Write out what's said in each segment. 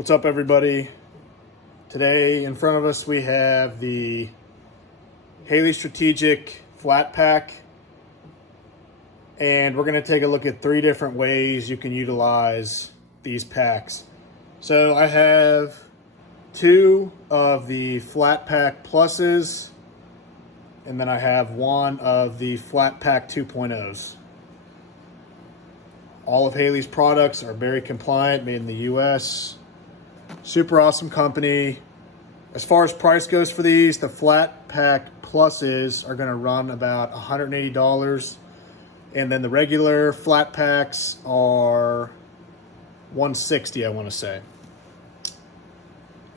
What's up, everybody? Today in front of us we have the Haley Strategic Flatpack, and we're going to take a look at 3 different ways you can utilize these packs. So I have 2 of the Flatpack Pluses, and then I have 1 of the Flatpack 2.0s. All of Haley's products are very compliant, made in the US. Super awesome company. As far as price goes for these, the Flatpack Pluses are going to run about $180, and then the regular flat packs are $160, I want to say.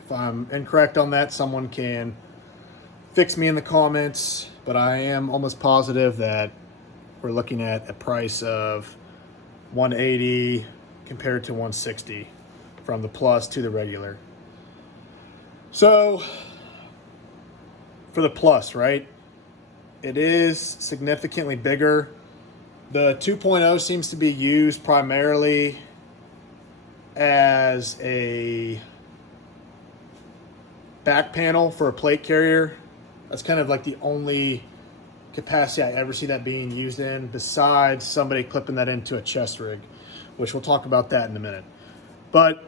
If I'm incorrect on that, someone can fix me in the comments, but I am almost positive that we're looking at a price of $180 compared to $160 from the Plus to the regular. So for the Plus, right, it is significantly bigger. The 2.0 seems to be used primarily as a back panel for a plate carrier. That's kind of like the only capacity I ever see that being used in, besides somebody clipping that into a chest rig, which we'll talk about that in a minute. But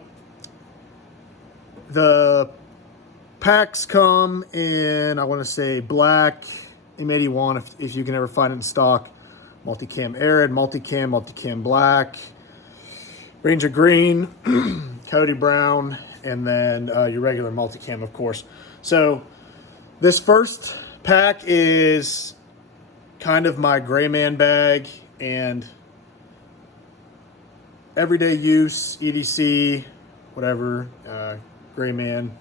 the packs come in, I want to say, black, M81 if you can ever find it in stock, multicam arid, multicam black, Ranger green, Cody brown, and then your regular multicam, of course. So this first pack is kind of my gray man bag and everyday use, EDC, whatever, gray man.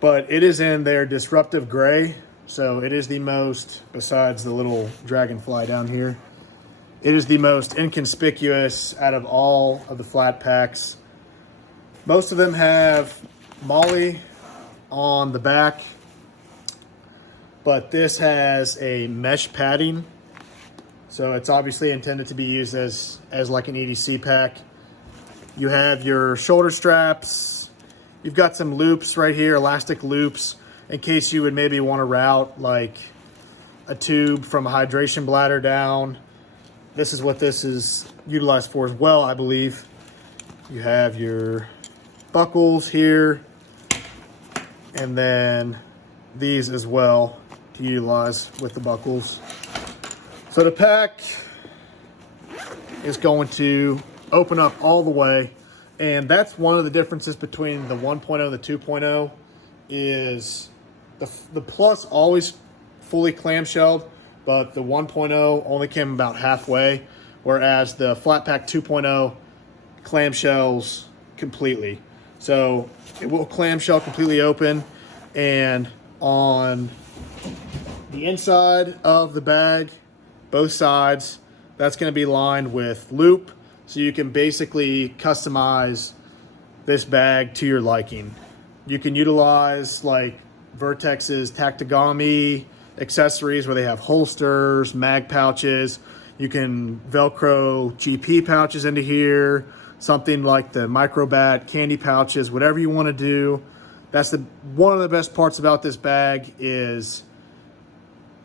But it is in their disruptive gray. So it is the most, besides the little dragonfly down here, it is the most inconspicuous out of all of the flat packs. Most of them have MOLLE on the back, but this has a mesh padding. So it's obviously intended to be used as like an EDC pack. You have your shoulder straps. You've got some loops right here, elastic loops, in case you would maybe want to route like a tube from a hydration bladder down. This is what this is utilized for as well, I believe. You have your buckles here, and then these as well to utilize with the buckles. So the pack is going to open up all the way, and that's one of the differences between the 1.0 and the 2.0 is the Plus always fully clamshelled, but the 1.0 only came about halfway, whereas the Flatpack 2.0 clamshells completely. So it will clamshell completely open, and on the inside of the bag, both sides, that's going to be lined with loop, so you can basically customize this bag to your liking. You can utilize like Vertex's Tactigami accessories where they have holsters, mag pouches. You can Velcro GP pouches into here, something like the Microbat candy pouches, whatever you want to do. That's one of the best parts about this bag is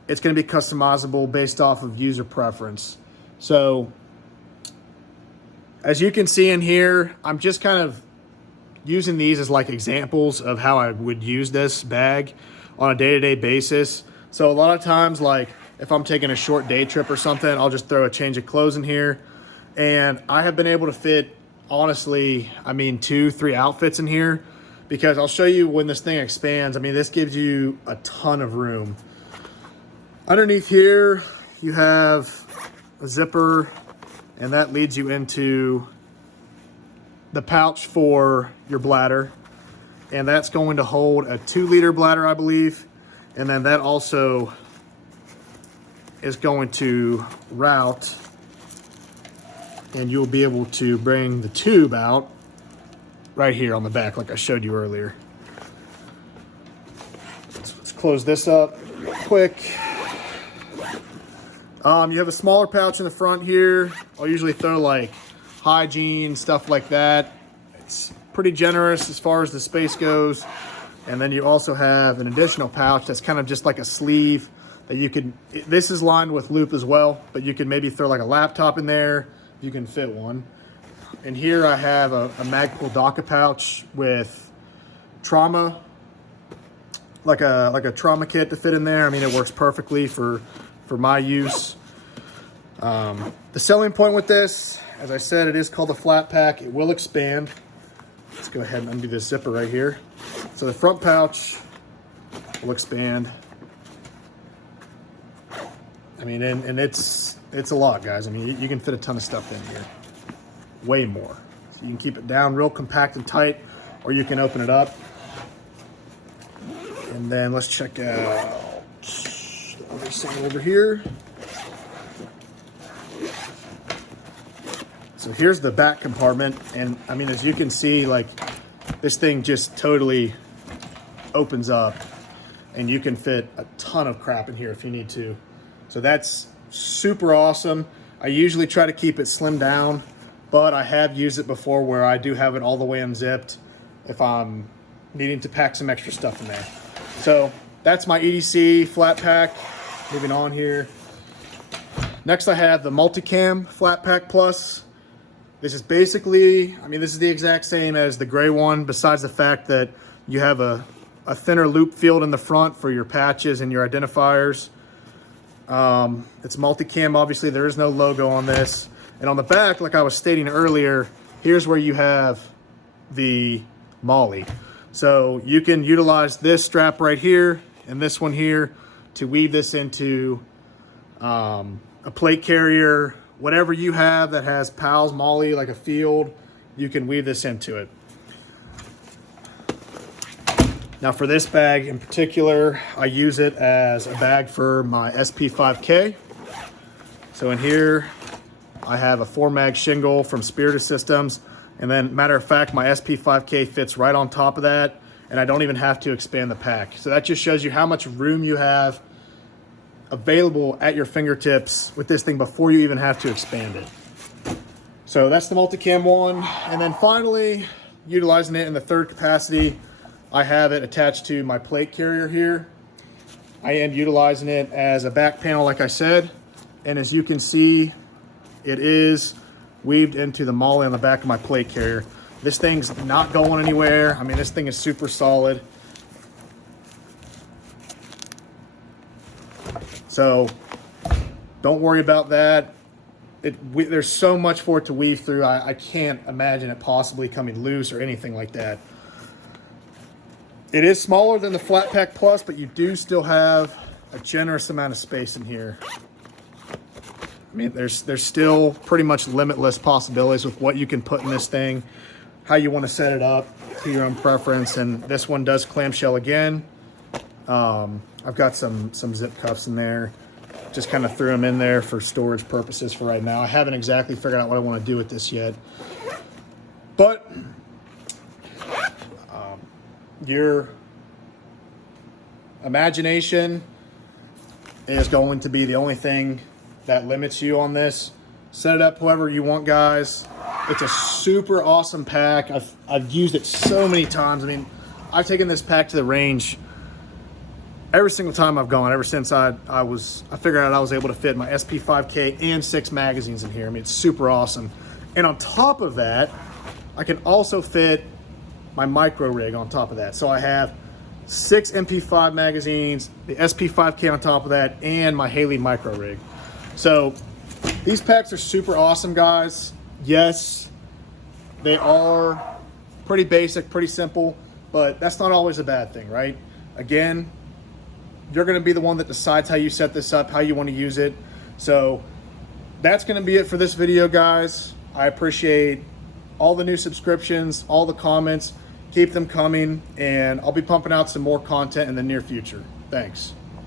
it's going to be customizable based off of user preference. So as you can see in here, I'm just kind of using these as like examples of how I would use this bag on a day-to-day basis. So a lot of times, like if I'm taking a short day trip or something, I'll just throw a change of clothes in here. And I have been able to fit, honestly, 2-3 outfits in here, because I'll show you when this thing expands. This gives you a ton of room. Underneath here, you have a zipper, and that leads you into the pouch for your bladder. And that's going to hold a 2-liter bladder, I believe. And then that also is going to route, and you'll be able to bring the tube out right here on the back, like I showed you earlier. Let's close this up quick. You have a smaller pouch in the front here. I'll usually throw like hygiene, stuff like that. It's pretty generous as far as the space goes. And then you also have an additional pouch that's kind of just like a sleeve that you can, this is lined with loop as well, but you can maybe throw like a laptop in there. You can fit one. And here I have a Magpul DACA pouch with trauma, like a trauma kit to fit in there. I mean, it works perfectly for my use. The selling point with this, as I said, it is called a flat pack. It will expand. Let's go ahead and undo this zipper right here. So the front pouch will expand. I mean, and it's a lot, guys. I mean, you can fit a ton of stuff in here. Way more. So you can keep it down real compact and tight, or you can open it up. And then let's check out the other side over here. So here's the back compartment, and I mean, as you can see, like, this thing just totally opens up, and you can fit a ton of crap in here if you need to. So that's super awesome. I usually try to keep it slimmed down, but I have used it before where I do have it all the way unzipped if I'm needing to pack some extra stuff in there. So that's my EDC flat pack. Moving on here. Next I have the Multicam Flat Pack Plus. This is basically, I mean, this is the exact same as the gray one, besides the fact that you have a thinner loop field in the front for your patches and your identifiers. It's multicam, obviously there is no logo on this. And on the back, like I was stating earlier, here's where you have the MOLLE. So you can utilize this strap right here and this one here to weave this into a plate carrier. Whatever you have that has PALS, MOLLE, like a field, you can weave this into it. Now for this bag in particular, I use it as a bag for my SP5K. So in here, I have a 4-mag shingle from Spirited Systems. And then, matter of fact, my SP5K fits right on top of that, and I don't even have to expand the pack. So that just shows you how much room you have available at your fingertips with this thing before you even have to expand it. So that's the multicam one. And then finally, utilizing it in the third capacity, I have it attached to my plate carrier here. I am utilizing it as a back panel, like I said. And as you can see, it is weaved into the MOLLE on the back of my plate carrier. This thing's not going anywhere. I mean, this thing is super solid. So don't worry about that. There's so much for it to weave through. I can't imagine it possibly coming loose or anything like that. It is smaller than the Flat Pack Plus, but you do still have a generous amount of space in here. I mean, there's still pretty much limitless possibilities with what you can put in this thing, how you want to set it up to your own preference. And this one does clamshell again. I've got some zip cuffs in there. Just kind of threw them in there for storage purposes for right now. I haven't exactly figured out what I want to do with this yet. But your imagination is going to be the only thing that limits you on this. Set it up however you want, guys. It's a super awesome pack. I've used it so many times. I mean, I've taken this pack to the range every single time I've gone, ever since I figured out I was able to fit my SP5K and 6 magazines in here. I mean, it's super awesome. And on top of that, I can also fit my micro rig on top of that. So I have 6 MP5 magazines, the SP5K on top of that, and my Haley micro rig. So these packs are super awesome, guys. Yes, they are pretty basic, pretty simple, but that's not always a bad thing, right? Again, you're going to be the one that decides how you set this up, how you want to use it. So that's going to be it for this video, guys. I appreciate all the new subscriptions, all the comments. Keep them coming, and I'll be pumping out some more content in the near future. Thanks.